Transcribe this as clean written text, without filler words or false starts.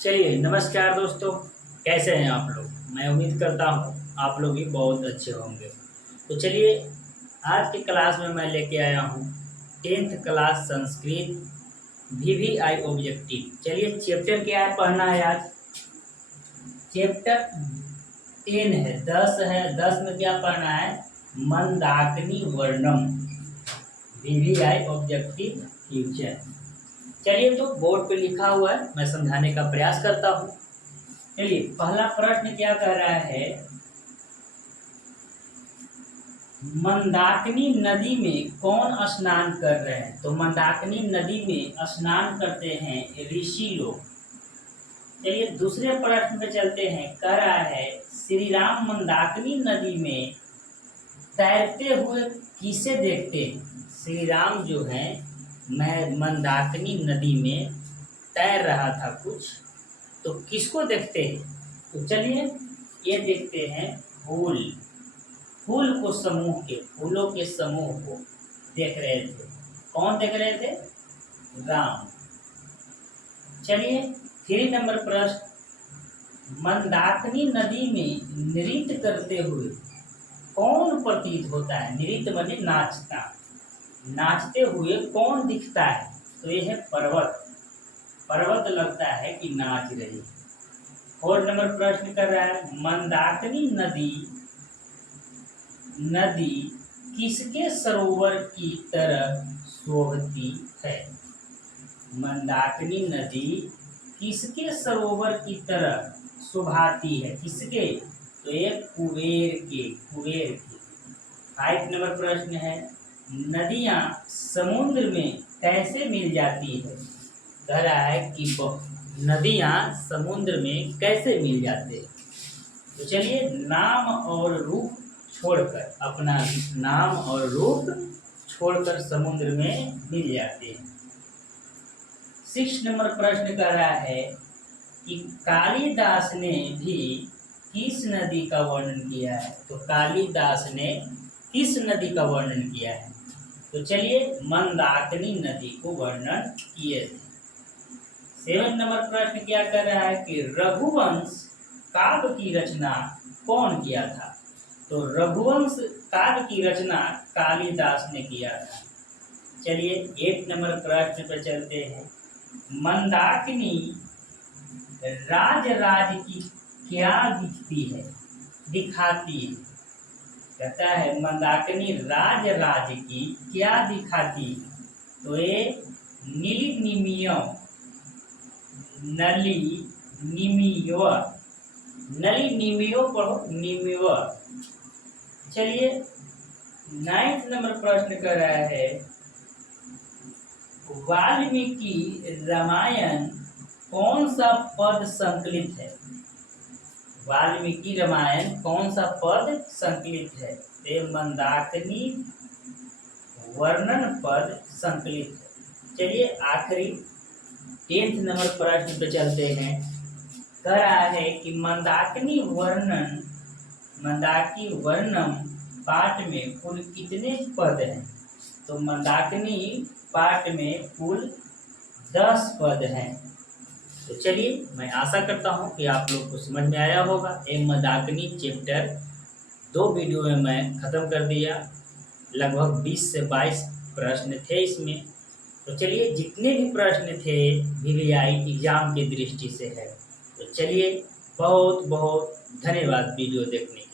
चलिए नमस्कार दोस्तों। कैसे हैं आप लोग? मैं उम्मीद करता हूँ आप लोग भी बहुत अच्छे होंगे। तो चलिए आज की क्लास में मैं लेके आया हूँ 10th class Sanskrit VVI objective. चलिए चैप्टर क्या है पढ़ना है आज? चैप्टर 10 है, 10 है। 10 में क्या पढ़ना है? मंदाकिनी वर्णम, VVI ऑब्जेक्टिव फ्यूचर। चलिए तो बोर्ड पे लिखा हुआ है, मैं समझाने का प्रयास करता हूँ। चलिए पहला प्रश्न क्या कह रहा है? मंदाकिनी नदी में कौन स्नान कर रहे हैं? तो मंदाकिनी नदी में स्नान करते हैं ऋषि लोग। चलिए दूसरे प्रश्न पे चलते हैं। कह रहा है श्री राम मंदाकिनी नदी में तैरते हुए किसे देखते हैं? श्री राम जो है मैं मंदाकिनी नदी में तैर रहा था कुछ, तो किसको देखते हैं? तो चलिए ये देखते हैं फूल को, समूह के फूलों के समूह को देख रहे थे। कौन देख रहे थे? राम। चलिए 3 नंबर प्रश्न, मंदाकिनी नदी में नृत्य करते हुए कौन प्रतीत होता है? नृत्य माने नाचता, नाचते हुए कौन दिखता है? तो ये है पर्वत। पर्वत लगता है कि नाच रही है। 4 नंबर प्रश्न कर रहा है मंदाकिनी नदी किसके सरोवर की तरह शोभती है? मंदाकिनी नदी किसके सरोवर की तरह शोभाती है? किसके? तो ये कुबेर के। 5 नंबर प्रश्न है नदियां समुद्र में कैसे मिल जाती है? कह रहा है कि नदियां समुद्र में कैसे मिल जाते हैं? तो चलिए नाम और रूप छोड़कर, अपना नाम और रूप छोड़कर समुद्र में मिल जाते हैं। 6 नंबर प्रश्न कर रहा है कि कालिदास ने भी किस नदी का वर्णन किया है? तो कालिदास ने किस नदी का वर्णन किया है? तो चलिए मंदाकिनी नदी को वर्णन किए थे। 7 नंबर प्रश्न क्या कर रहा है कि रघुवंश काव्य की रचना कौन किया था? तो रघुवंश काव्य की रचना कालिदास ने किया था। चलिए 8 नंबर प्रश्न पर चलते हैं। मंदाकिनी राज की क्या दिखाती है? कहता है मंदाकिनी राज की क्या दिखाती है? तो ये नली निमियो पढ़ो, निमियो। चलिए 9th नंबर प्रश्न कर रहा है वाल्मीकि रामायण कौन सा पद संकलित है? वाल्मीकि रामायण कौन सा पद संकलित है? ये मंदाकिनी वर्णन पद संकलित है। चलिए आखिरी 10th नंबर प्रश्न पे चलते हैं। कह रहा है कि मंदाकिनी वर्णम पाठ में कुल कितने पद हैं? तो मंदाकिनी पाठ में कुल 10 पद हैं। तो चलिए मैं आशा करता हूँ कि आप लोग को समझ में आया होगा। ये मंदाकिनी चैप्टर 2 वीडियो में मैं ख़त्म कर दिया। लगभग 20 से 22 प्रश्न थे इसमें। तो चलिए जितने भी प्रश्न थे VVI एग्जाम की दृष्टि से है। तो चलिए बहुत बहुत धन्यवाद वीडियो देखने के लिए।